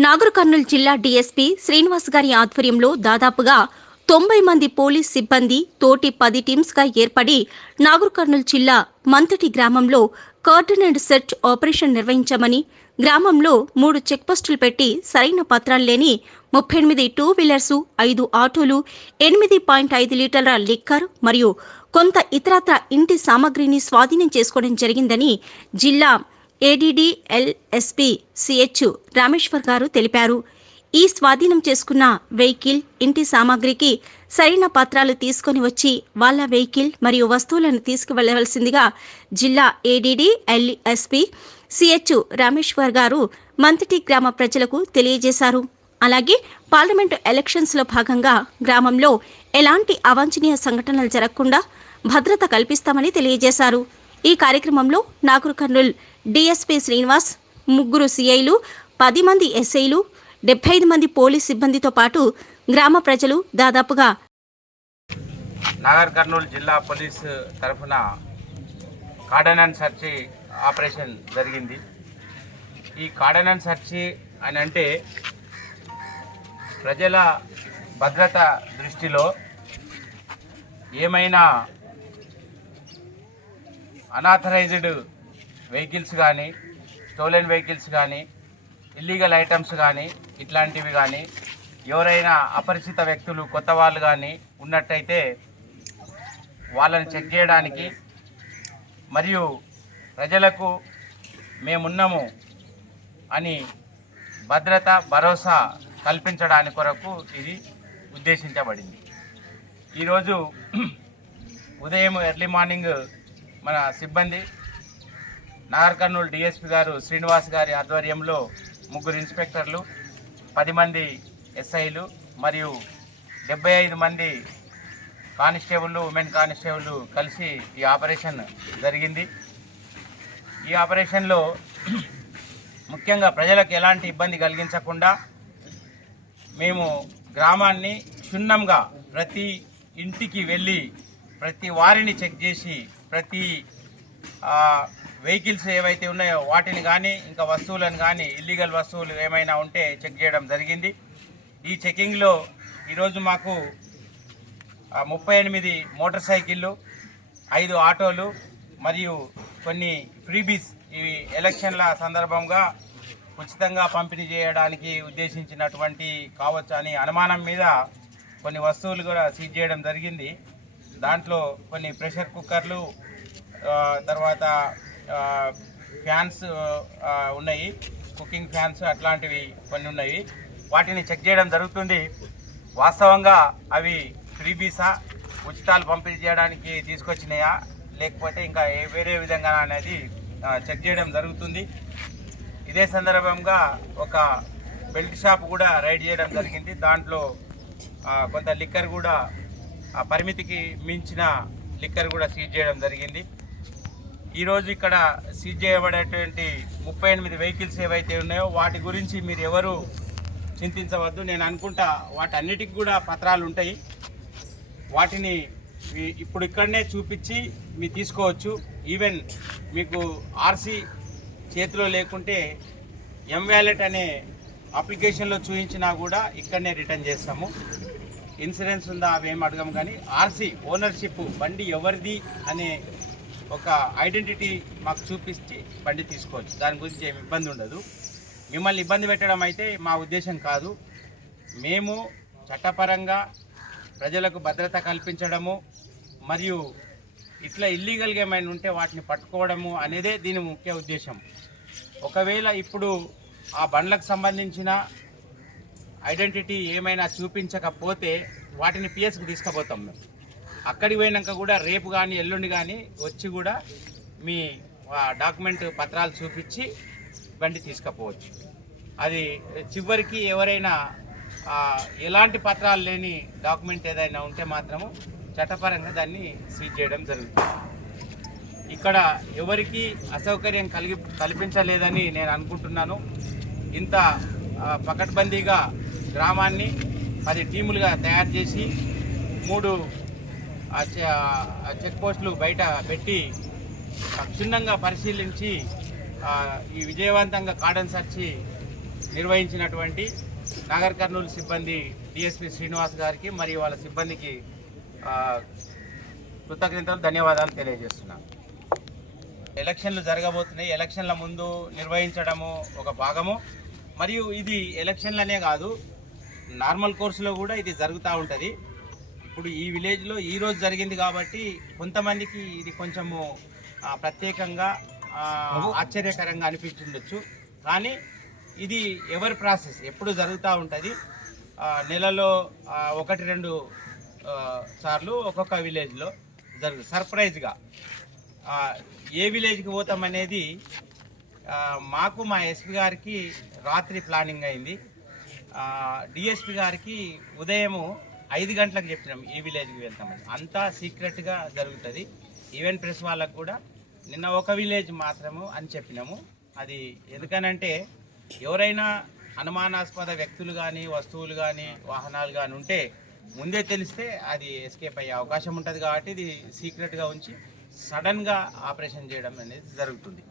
నాగర్ కర్నూలు జిల్లా డీఎస్పీ శ్రీనివాస్ గారి ఆధ్వర్యంలో దాదాపుగా తొంభై మంది పోలీస్ సిబ్బంది తోటి పది టీమ్స్గా ఏర్పడి నాగర్ కర్నూలు జిల్లా మంతటి గ్రామంలో కార్డన్ అండ్ సెర్చ్ ఆపరేషన్ నిర్వహించామని గ్రామంలో మూడు చెక్పోస్టులు పెట్టి సరైన పత్రాలు లేని ముప్పై ఎనిమిది టూ వీలర్సు ఐదు ఆటోలు ఎనిమిది పాయింట్ ఐదు లీటర్ల లిక్కర్ మరియు కొంత ఇతరత్ర ఇంటి సామగ్రిని స్వాధీనం చేసుకోవడం జరిగిందని జిల్లా ఏడీడీఎల్ఎస్పీ సిహెచ్ రామేశ్వర్ గారు తెలిపారు. ఈ స్వాధీనం చేసుకున్న వెహికల్ ఇంటి సామాగ్రికి సరైన పత్రాలు తీసుకొని వచ్చి వాళ్ళ వెహికల్ మరియు వస్తువులను తీసుకువెళ్ళవలసిందిగా జిల్లా ఏడీడీఎల్ఎస్పీ సిహెచ్ రామేశ్వర్ గారు మంతటి గ్రామ ప్రజలకు తెలియజేశారు. అలాగే పార్లమెంటు ఎలక్షన్స్లో భాగంగా గ్రామంలో ఎలాంటి అవాంఛనీయ సంఘటనలు జరగకుండా భద్రత కల్పిస్తామని తెలియజేశారు. ఈ కార్యక్రమంలో నాగర్ కర్నూల్ డీఎస్పీ శ్రీనివాస్ ముగ్గురు సిఐలు పది మంది ఎస్ఐలు డెబ్బై ఐదు మంది పోలీస్ సిబ్బందితో పాటు గ్రామ ప్రజలు దాదాపుగా నాగర్ కర్నూలు జిల్లా పోలీస్ తరఫున కార్డన్ అండ్ సర్చి ఆపరేషన్ జరిగింది. ఈ కార్డన్ అండ్ సర్చి అని అంటే ప్రజల భద్రత దృష్టిలో ఏమైనా అనాథరైజ్డ్ వెహికల్స్ కానీ స్టోలెన్ వెహికల్స్ కానీ ఇల్లీగల్ ఐటమ్స్ కానీ ఇట్లాంటివి కానీ ఎవరైనా అపరిచిత వ్యక్తులు కొత్త వాళ్ళు కానీ ఉన్నట్టయితే వాళ్ళని చెక్ చేయడానికి మరియు ప్రజలకు మేమున్నాము అని భద్రత భరోసా కల్పించడానికి కొరకు ఇది ఉద్దేశించబడింది. ఈరోజు ఉదయం ఎర్లీ మార్నింగ్ మన సిబ్బంది నాగర్ కర్నూలు డిఎస్పి గారు శ్రీనివాస్ గారి ఆధ్వర్యంలో ముగ్గురు ఇన్స్పెక్టర్లు పది మంది ఎస్ఐలు మరియు డెబ్బై ఐదు మంది కానిస్టేబుల్ ఉమెన్ కానిస్టేబుల్ కలిసి ఈ ఆపరేషన్ జరిగింది. ఈ ఆపరేషన్లో ముఖ్యంగా ప్రజలకు ఎలాంటి ఇబ్బంది కలిగించకుండా మేము గ్రామాన్ని క్షుణ్ణంగా ప్రతి ఇంటికి వెళ్ళి ప్రతి వారిని చెక్ చేసి ప్రతి వెహికల్స్ ఏవైతే ఉన్నాయో వాటిని కానీ ఇంకా వస్తువులను కానీ ఇల్లీగల్ వస్తువులు ఏమైనా ఉంటే చెక్ చేయడం జరిగింది. ఈ చెకింగ్లో ఈరోజు మాకు ముప్పై ఎనిమిది మోటార్ సైకిళ్ళు ఐదు ఆటోలు మరియు కొన్ని ఫ్రీబీస్ ఇవి ఎలక్షన్ల సందర్భంగా ఉచితంగా పంపిణీ చేయడానికి ఉద్దేశించినటువంటి కావచ్చు అని అనుమానం మీద కొన్ని వస్తువులు కూడా సీజ్ చేయడం జరిగింది. దాంట్లో కొన్ని ప్రెషర్ కుక్కర్లు తర్వాత ఫ్యాన్స్ ఉన్నాయి. కుకింగ్ ఫ్యాన్స్ అట్లాంటివి కొన్ని ఉన్నాయి. వాటిని చెక్ చేయడం జరుగుతుంది. వాస్తవంగా అవి ఫ్రీబీసా ఉచితాలు పంపిణీ చేయడానికి తీసుకొచ్చినాయా? లేకపోతే ఇంకా ఏ వేరే విధంగా అనేది చెక్ చేయడం జరుగుతుంది. ఇదే సందర్భంగా ఒక బెల్ట్ షాప్ కూడా రైడ్ చేయడం జరిగింది. దాంట్లో కొంత లిక్కర్ కూడా ఆ పరిమితికి మించిన లిక్కర్ కూడా సీజ్ చేయడం జరిగింది. ఈరోజు ఇక్కడ సీజ్ చేయబడేటువంటి ముప్పై ఎనిమిది వెహికల్స్ ఏవైతే ఉన్నాయో వాటి గురించి మీరు ఎవరు చింతించవద్దు. నేను అనుకుంటా వాటన్నిటికి కూడా పత్రాలు ఉంటాయి. వాటిని మీ- ఇప్పుడు ఇక్కడనే చూపించి మీరు తీసుకోవచ్చు. ఈవెన్ మీకు ఆర్సీ చేతిలో లేకుంటే ఎం వ్యాలెట్ అనే అప్లికేషన్లో చూపించినా కూడా ఇక్కడనే రిటర్న్ చేస్తాము. ఇన్సూరెన్స్ ఉందా అవి ఏం అడగము కానీ ఆర్సీ ఓనర్షిప్ బండి ఎవరిది అనే ఒక ఐడెంటిటీ మాకు చూపించి బండి తీసుకోవచ్చు. దాని గురించి ఏమి ఇబ్బంది ఉండదు. మిమ్మల్ని ఇబ్బంది పెట్టడం అయితే మా ఉద్దేశం కాదు. మేము చట్టపరంగా ప్రజలకు భద్రత కల్పించడము మరియు ఇట్లా ఇల్లీగల్గా ఏమైనా ఉంటే వాటిని పట్టుకోవడము అనేదే దీని ముఖ్య ఉద్దేశం. ఒకవేళ ఇప్పుడు ఆ బండ్లకు సంబంధించిన ఐడెంటిటీ ఏమైనా చూపించకపోతే వాటిని పిఎస్కి తీసుకుపోతాం మేము. అక్కడికి పోయినాక కూడా రేపు కానీ ఎల్లుండి కానీ వచ్చి కూడా మీ డాక్యుమెంట్ పత్రాలు చూపించి బండి తీసుకుపోవచ్చు. అది చివరికి ఎవరైనా ఎలాంటి పత్రాలు లేని డాక్యుమెంట్ ఏదైనా ఉంటే మాత్రము చట్టపరంగా దాన్ని సీజ్ చేయడం జరుగుతుంది. ఇక్కడ ఎవరికి అసౌకర్యం కలిగి కల్పించలేదని నేను అనుకుంటున్నాను. ఇంత పకడ్బందీగా గ్రామాన్ని పది టీములుగా తయారు చేసి మూడు చెక్ పోస్టులు బయట పెట్టి క్షుణ్ణంగా పరిశీలించి ఈ విజయవంతంగా కాడన్ సర్చి నిర్వహించినటువంటి నాగర్ కర్నూలు సిబ్బంది డిఎస్పి శ్రీనివాస్ గారికి మరియు వాళ్ళ సిబ్బందికి కృతజ్ఞతలు ధన్యవాదాలు తెలియజేస్తున్నాను. ఎలక్షన్లు జరగబోతున్నాయి. ఎలక్షన్ల ముందు నిర్వహించడము ఒక భాగము. మరియు ఇది ఎలక్షన్లనే కాదు నార్మల్ కోర్సులో కూడా ఇది జరుగుతూ ఉంటుంది. ఇప్పుడు ఈ విలేజ్లో ఈ రోజు జరిగింది కాబట్టి కొంతమందికి ఇది కొంచెము ప్రత్యేకంగా ఆశ్చర్యకరంగా అనిపించుండొచ్చు. కానీ ఇది ఎవరి ప్రాసెస్? ఎప్పుడు జరుగుతూ ఉంటుంది? నెలలో ఒకటి రెండు సార్లు ఒక్కొక్క విలేజ్లో జరుగు సర్ప్రైజ్గా. ఏ విలేజ్కి పోతాం అనేది మాకు మా ఎస్పీ గారికి రాత్రి ప్లానింగ్ అయింది. డిఎస్పి గారికి ఉదయము ఐదు గంటలకు చెప్పినాం ఈ విలేజ్కి వెళ్తామని. అంతా సీక్రెట్గా జరుగుతుంది. ఈవెంట్ ప్రెస్ వాళ్ళకు కూడా నిన్న ఒక విలేజ్ మాత్రము అని చెప్పినాము. అది ఎందుకనంటే ఎవరైనా అనుమానాస్పద వ్యక్తులు కానీ వస్తువులు కానీ వాహనాలు కానీ ఉంటే ముందే తెలిస్తే అది ఎస్కేప్ అయ్యే అవకాశం ఉంటుంది కాబట్టి ఇది సీక్రెట్గా ఉంచి సడన్గా ఆపరేషన్ చేయడం అనేది జరుగుతుంది.